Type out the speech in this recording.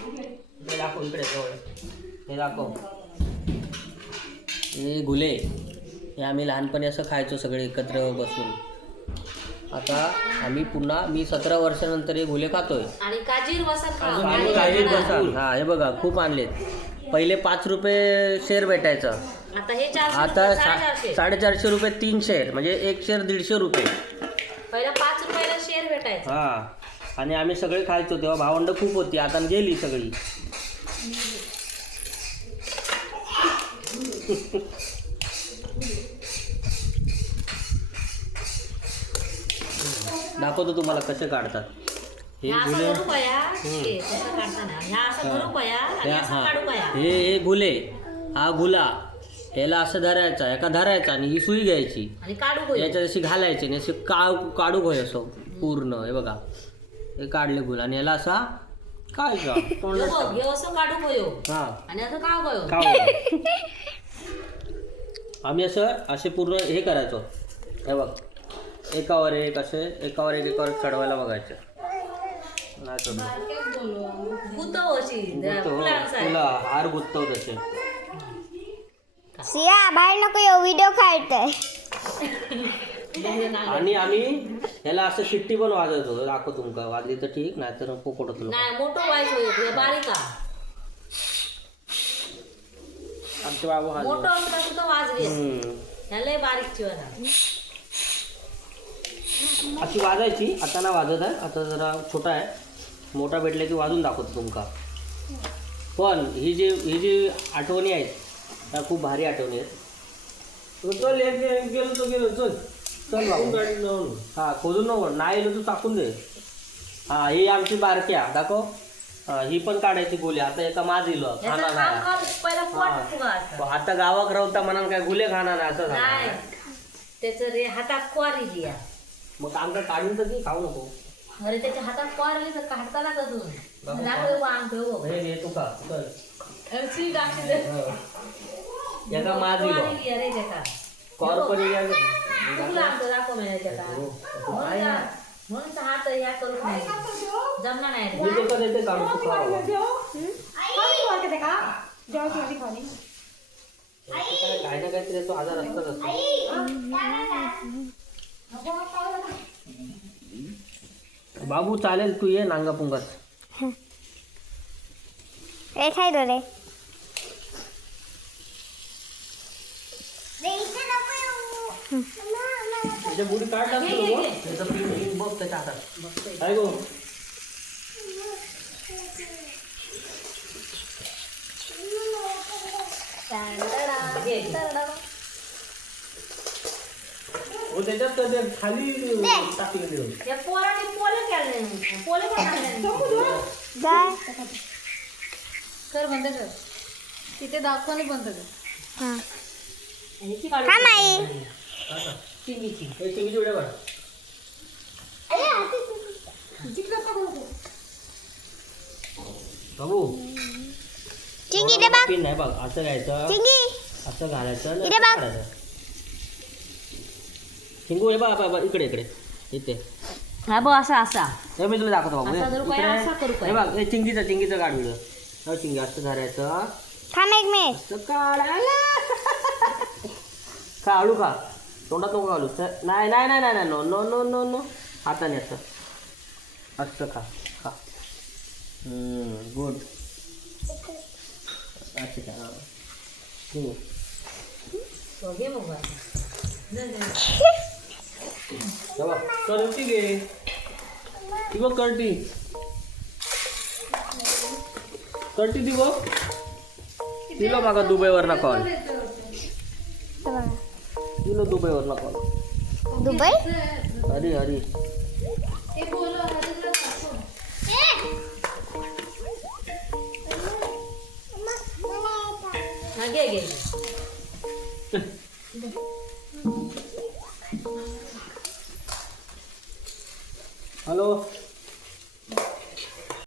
हे दाखव इकडे जवळ. हे दाखव. हे गुले. हे आम्ही लहानपणी असं खायचो सगळे एकत्र बसून. आता आम्ही पुन्हा मी 17 वर्षानंतर हे गुले खातोय. आणि काजीर बसा खाऊ. आणि काहीच बसा. हा हे बघा खूप आणलेत. पहिले 5 रुपये शेअर भेटायचा. आता हे 400 आता रुपये, 450. 450 रुपये 3 शेअर म्हणजे 1 शेअर 150 रुपये. पहिला 5 रुपयाला शेअर भेटायचा. हा आणि आम्ही सगळे खायचो तेव्हा भावंड खूप होती. आता गेली सगळी. दाखवतो तुम्हाला कसे काढतात हे गुले. हे गुले. हा गुला याला असं धरायचा एका धरायचा आणि ही सुई घ्यायची याच्यात अशी घालायची आणि अशी काढू होय असं पूर्ण. हे बघा हे काढले गुल आणि याला असा काय आम्ही असे पूर्ण हे करायचो. हे बघ एकावर एक असे एकावर एक चढवायला बघायचं. तुला हार गुत्तव तसे. सिया बाहेर नको येऊ व्हिडिओ काढतोय. आणि आम्ही ह्याला असं शिट्टी पण वाजवतो. दाखव तुमका वाजली तर ठीक नाही तर पोपट होतो. आमचे बाबू अशी वाजायची. आता ना वाजत आहे. आता जरा छोटा आहे. मोठा भेटला की वाजून दाखवतो तुमका. पण ही जी आठवणी आहेत त्या खूप भारी आठवणी आहेत. चल गेलो तो गेलो चल चल बाबू. हा खोदून नको नाही येलो तू टाकून दे. हा ही आमची बारक्या दाखव. ही पण काढायची गोली. आता एका माझ इलो खाना नाही. आता गावात राहता म्हणा काय गुले खाना नाही असं झालं. त्याचं रे हातात क्वारी दिया. मग आमचं काढून तर ती खाऊ नको. अरे त्याच्या हातात क्वारली तर काढता ना करून हे तू का एका माझ इलो कॉर्पोरेट म्हणून हात या करू नाही जमणार नाही. काय ना काहीतरी तो आजार असतातच. बाबू चालेल तू ये नांगा पुंगात. ए खाय दो रे. त्याच्या बुडी काढ त्याचं पीठ बघ त्याच्या हातात काय गो. हो त्याच्यात खाली टाकले कर बंद कर. तिथे दाखव आणि बंद कर. चिंगीची उड्या काढ. बाबू चिंगी दे बघ. पिन नाही बघ असं घ्यायचं असं घालायचं चिंगू. हे बघ इकडे इकडे इथे हा बघ असा असा. हे मी तुला दाखवतो बाबू. हे बघ हे चिंगीचं काढ व्हिडिओ. चिंगी असं धरायचं. थांब एक मिनिट. खा हळू खा. तोंडात नको घालू. नाही नाही नाही नाही no no no no no. हाताने असं असं खा खा. गुड. अच्छा खा. करटी घे. ती बघ करटी ती बघ. तिला मागा दुबईवरनं कॉल. तिला दुबईवरनं कॉल. दुबई हरी हरी. हॅलो